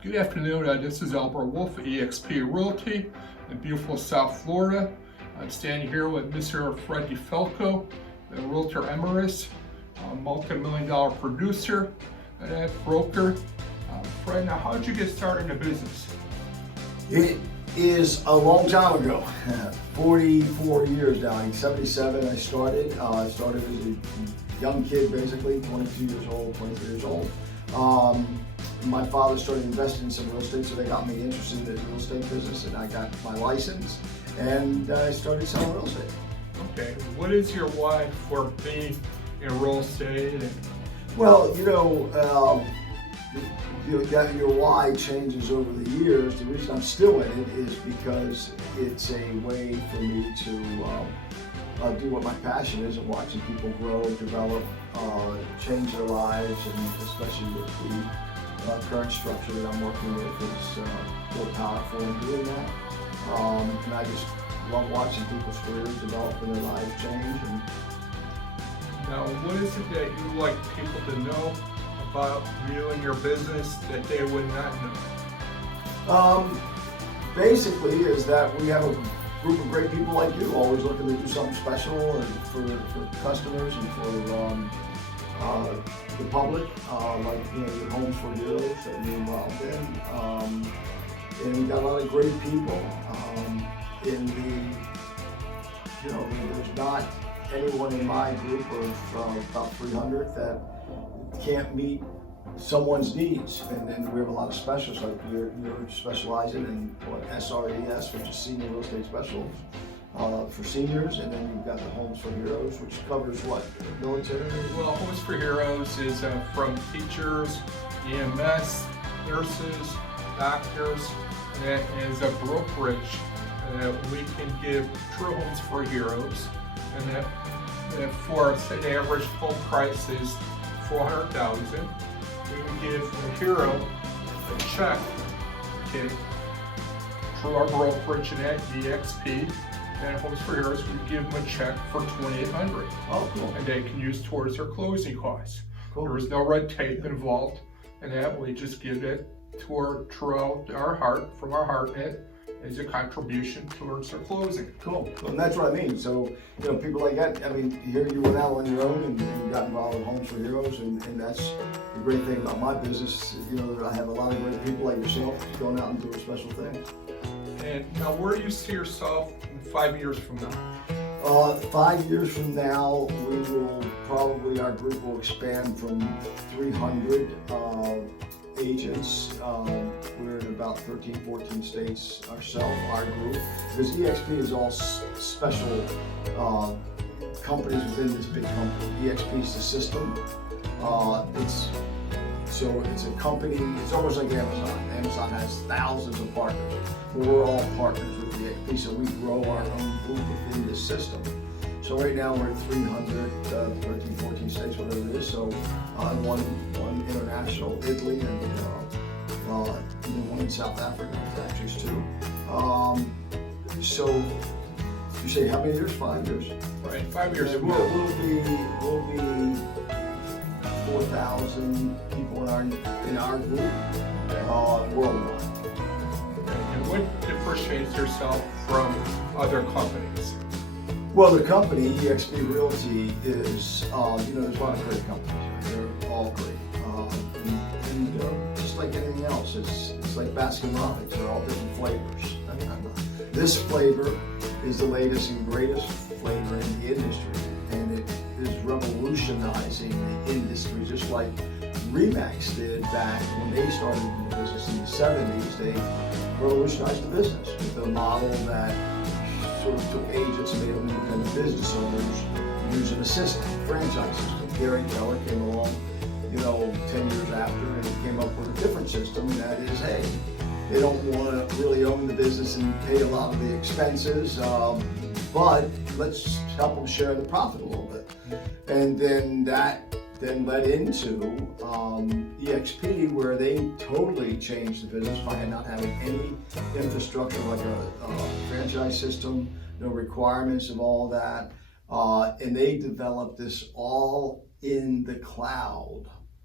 Good afternoon, this is Albert Wolf of eXp Realty in beautiful South Florida. I'm standing here with Mr. Fred DeFalco, the Realtor Emeritus, a multi-million-dollar producer and a broker. Fred, now how did you get started in the business? It is a long time ago, 44 years now. In 77 I started. I started as a young kid, basically, 22 years old, 23 years old. My father started investing in some real estate, so they got me interested in the real estate business, and I got my license, and I started selling real estate. Okay, what is your why for being in real estate? Well, your why changes over the years. The reason I'm still in it is because it's a way for me to do what my passion is, and watching people grow, develop, change their lives, and especially with the current structure that I'm working with is real powerful in doing that. And I just love watching people's careers develop and their lives change. And now, what is it that you like people to know about you and your business that they would not know? Basically, is that we have a group of great people like you, always looking to do something special and for customers and for the public, like your Homes for Heroes that you're involved in. And we've got a lot of great people there's not anyone in my group of about 300 that can't meet someone's needs, and then we have a lot of specialists like you're specializing in SRES, which is Senior Real Estate Specialists for seniors, and then you've got the Homes for Heroes, which covers what? Military? Well, Homes for Heroes is from teachers, EMS, nurses, doctors, and as a brokerage we can give true Homes for Heroes, and that for say the average full price is $400,000. We would give the hero a check, okay, through our brokerage and at eXp, and Homes for Heroes, we give them a check for $2,800. Oh, cool. And they can use towards their closing costs. Cool. There is no red tape involved, and that we just give it through our heart, from our heart net, as a contribution towards their closing. Cool. Well, and that's what I mean. So, people like that, here you went out on your own and got involved with Homes for Heroes, and that's the great thing about my business. I have a lot of great people like yourself going out and doing special things. And now, where do you see yourself in 5 years from now? 5 years from now, our group will expand from 300 agents. We're in about 13, 14 states ourselves, our group, because eXp is all special companies within this big company. eXp is the system. It's a company, it's almost like Amazon. Amazon has thousands of partners. We're all partners with eXp, so we grow our own group within this system. So right now we're at 300, 13, 14 states, whatever it is. So one international, Italy, and one in South Africa, actually is two. So you say how many years? 5 years? Right, 5 years. We'll be 4,000 people in our group worldwide. And what differentiates yourself from other companies? Well, the company, eXp Realty, is, there's a lot of great companies. They're all great. And just like anything else, it's like Baskin-Robbins. They're all different flavors. This flavor is the latest and greatest flavor in the industry, and it is revolutionizing the industry, just like Remax did back when they started in the business in the 70s. They revolutionized the business with a model that sort of took agents and made them independent business owners using a system, franchise system. Gary Keller came along, 10 years after, and came up with a different system that is, hey, they don't want to really own the business and pay a lot of the expenses, but let's help them share the profit a little bit. And then that led into eXp, where they totally changed the business by not having any infrastructure like a franchise system, no requirements of all that, and they developed this all in the cloud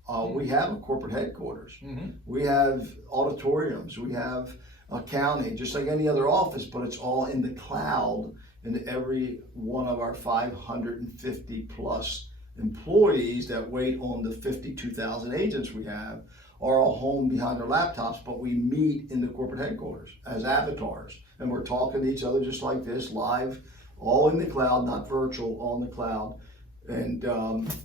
We have a corporate headquarters. Mm-hmm. We have auditoriums. We have accounting, just like any other office, but it's all in the cloud. And every one of our 550 plus employees that wait on the 52,000 agents we have are all home behind their laptops, but we meet in the corporate headquarters as avatars. And we're talking to each other just like this, live, all in the cloud, not virtual, all in the cloud. And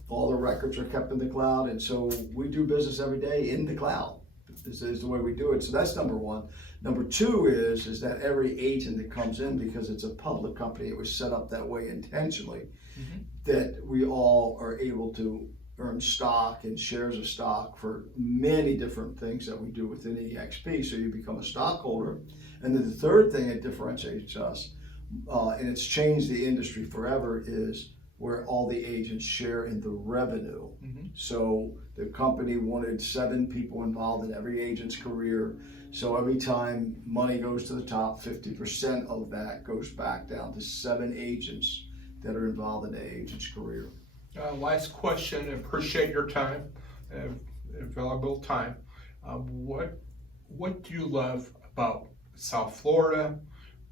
all the records are kept in the cloud. And so we do business every day in the cloud. This is the way we do it. So that's number one. Number two is that every agent that comes in, because it's a public company, it was set up that way intentionally, that we all are able to earn stock and shares of stock for many different things that we do within EXP. So you become a stockholder. And then the third thing that differentiates us, and it's changed the industry forever, is where all the agents share in the revenue. So the company wanted 7 people involved in every agent's career. So every time money goes to the top, 50% of that goes back down to 7 agents that are involved in the agent's career. Last question. Appreciate your time, valuable time. What do you love about South Florida,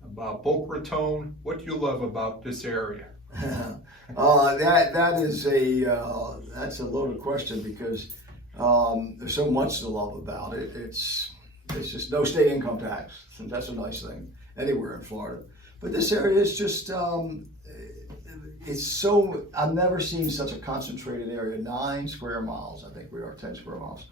about Boca Raton? What do you love about this area? That's a loaded question, because there's so much to love about it. It's just no state income tax. That's a nice thing anywhere in Florida. But this area is just I've never seen such a concentrated area. 9 square miles, I think we are, 10 square miles.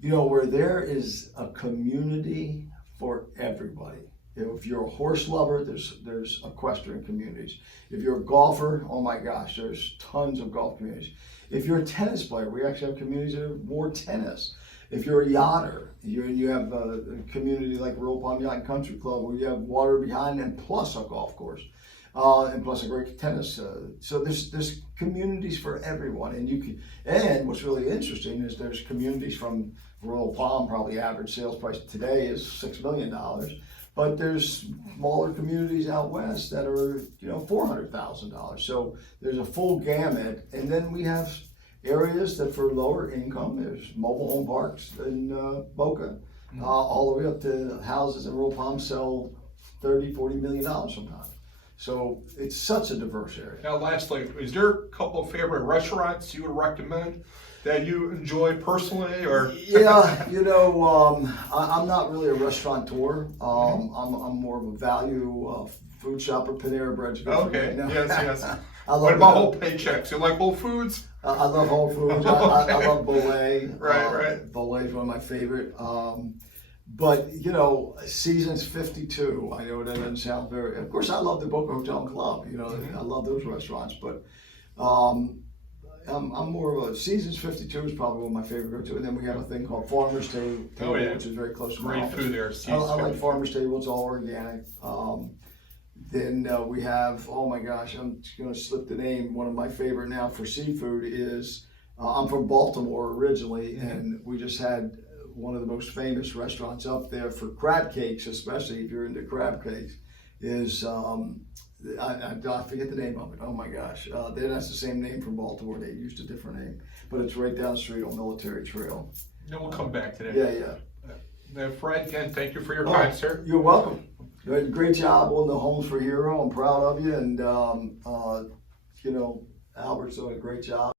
You know, where there is a community for everybody. If you're a horse lover, there's equestrian communities. If you're a golfer, oh my gosh, there's tons of golf communities. If you're a tennis player, we actually have communities that have more tennis. If you're a yachter, you have a community like Royal Palm Yacht and Country Club, where you have water behind and plus a golf course, and plus a great tennis. So there's communities for everyone, and what's really interesting is there's communities from Royal Palm. Probably average sales price today is $6 million. But there's smaller communities out west that are, $400,000. So there's a full gamut. And then we have areas that for lower income, there's mobile home parks in Boca, all the way up to houses in Royal Palm sell $30, $40 million sometimes. So it's such a diverse area. Now, lastly, is there a couple of favorite restaurants you would recommend that you enjoy personally, or? Yeah, I'm not really a restaurateur. I'm more of a value food shopper. Panera Bread's good for me. Okay, yes. What about whole paychecks? You like Whole Foods? I love Whole Foods. I love Bolé. Right. Bolé is one of my favorite. But Seasons 52. I know that doesn't sound very. Of course, I love the Boca Hotel and Club. I love those restaurants, but. I'm more of a Seasons 52 is probably one of my favorite go-to, and then we have a thing called Farmer's Table, which is very close to my office. Great food there. I like Farmer's Table; it's all organic. Then we have, oh my gosh, I'm just going to slip the name. One of my favorite now for seafood is I'm from Baltimore originally, and we just had one of the most famous restaurants up there for crab cakes, especially if you're into crab cakes. Is I forget the name of it. Oh my gosh. That's the same name from Baltimore. They used a different name, but it's right down the street on Military Trail. Then we'll come back to that. Yeah. Fred, again, thank you for your time, sir. You're welcome. You did a great job on the Homes for Hero. I'm proud of you, and Albert's doing a great job.